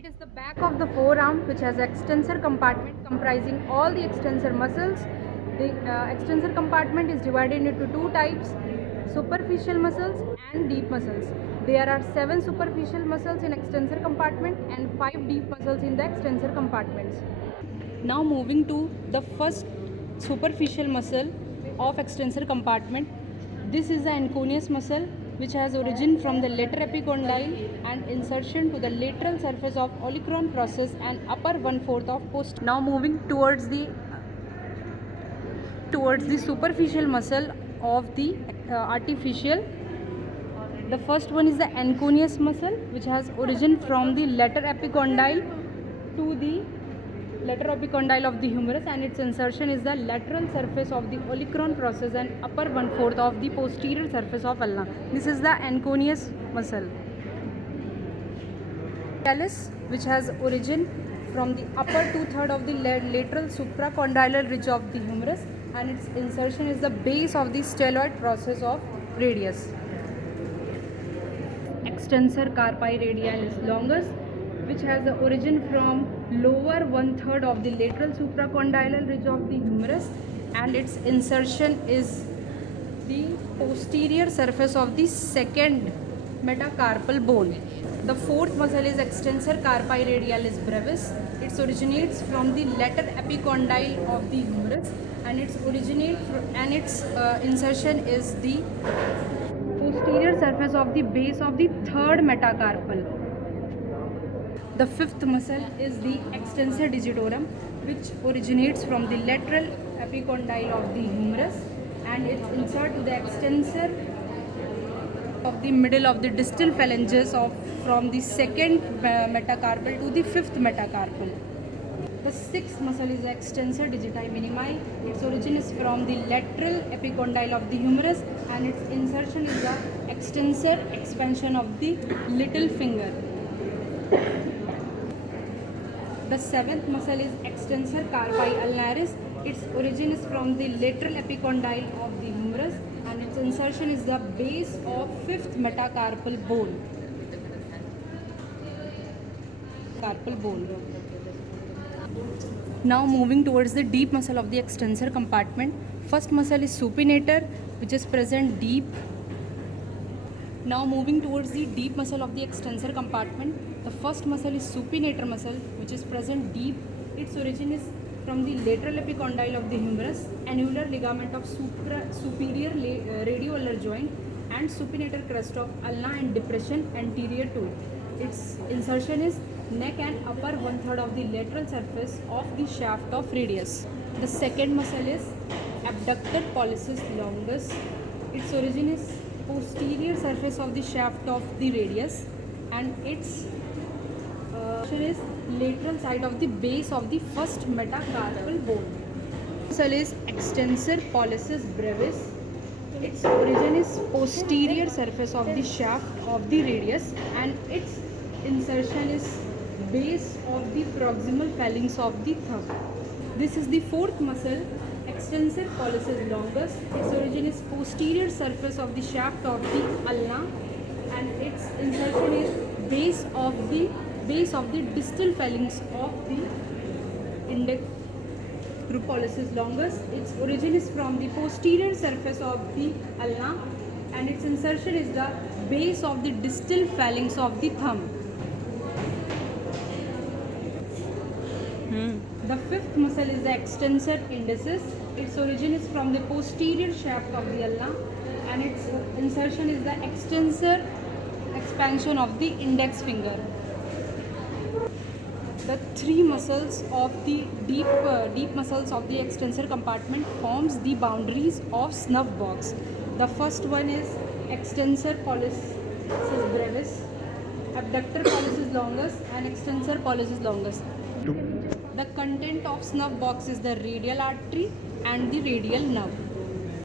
It is the back of the forearm which has extensor compartment comprising all the extensor muscles. The extensor compartment is divided into two types: superficial muscles and deep muscles. There are 7 superficial muscles in extensor compartment and 5 deep muscles in the extensor compartments. Now moving to the first superficial muscle of extensor compartment. This is the anconeus muscle, which has origin from the lateral epicondyle and insertion to the lateral surface of olecranon process and upper 1/4 of post. Now moving towards the superficial muscle of the artificial. The first one is the anconeus muscle, which has origin from the lateral epicondyle to the lateral epicondyle of the humerus, and its insertion is the lateral surface of the olecranon process and upper 1/4 of the posterior surface of ulna. This is the anconeus muscle. Talus, which has origin from the upper 2/3 of the lateral supracondylar ridge of the humerus, and its insertion is the base of the styloid process of radius. Extensor carpi radialis longus, which has the origin from lower 1/3 of the lateral supracondylar ridge of the humerus, and its insertion is the posterior surface of the second metacarpal bone. The fourth muscle is extensor carpi radialis brevis. It originates from the lateral epicondyle of the humerus, and its insertion is the posterior surface of the base of the third metacarpal. The fifth muscle is the extensor digitorum, which originates from the lateral epicondyle of the humerus, and it inserts to the extensor of the middle of the distal phalanges from the second metacarpal to the fifth metacarpal. The sixth muscle is the extensor digiti minimi. Its origin is from the lateral epicondyle of the humerus, and its insertion is the extensor expansion of the little finger. The seventh muscle is extensor carpi ulnaris. Its origin is from the lateral epicondyle of the humerus, and its insertion is the base of fifth metacarpal bone. Now moving towards the deep muscle of the extensor compartment. First muscle is supinator, which is present deep. Now moving towards the deep muscle of the extensor compartment. The first muscle is supinator muscle, which is present deep. Its origin is from the lateral epicondyle of the humerus, annular ligament of superior radioulnar joint, and supinator crest of ulna and depression anterior to it. Its insertion is neck and upper 1/3 of the lateral surface of the shaft of radius. The second muscle is abductor pollicis longus. Its origin is posterior surface of the shaft of the radius, and its is lateral side of the base of the first metacarpal bone. Muscle is extensor pollicis brevis. Its origin is posterior surface of the shaft of the radius, and its insertion is base of the proximal phalanx of the thumb. This is the fourth muscle, extensor pollicis longus. Its origin is posterior surface of the shaft of the ulna, and its insertion is base of the distal phalanx of the index. Pollicis longus. Its origin is from the posterior surface of the ulna, and its insertion is the base of the distal phalanx of the thumb. The fifth muscle is the extensor indicis. Its origin is from the posterior shaft of the ulna, and its insertion is the extensor expansion of the index finger. The three muscles of the deep muscles of the extensor compartment forms the boundaries of snuff box. The first one is extensor pollicis brevis, abductor pollicis longus, and extensor pollicis longus. The content of snuff box is the radial artery and the radial nerve.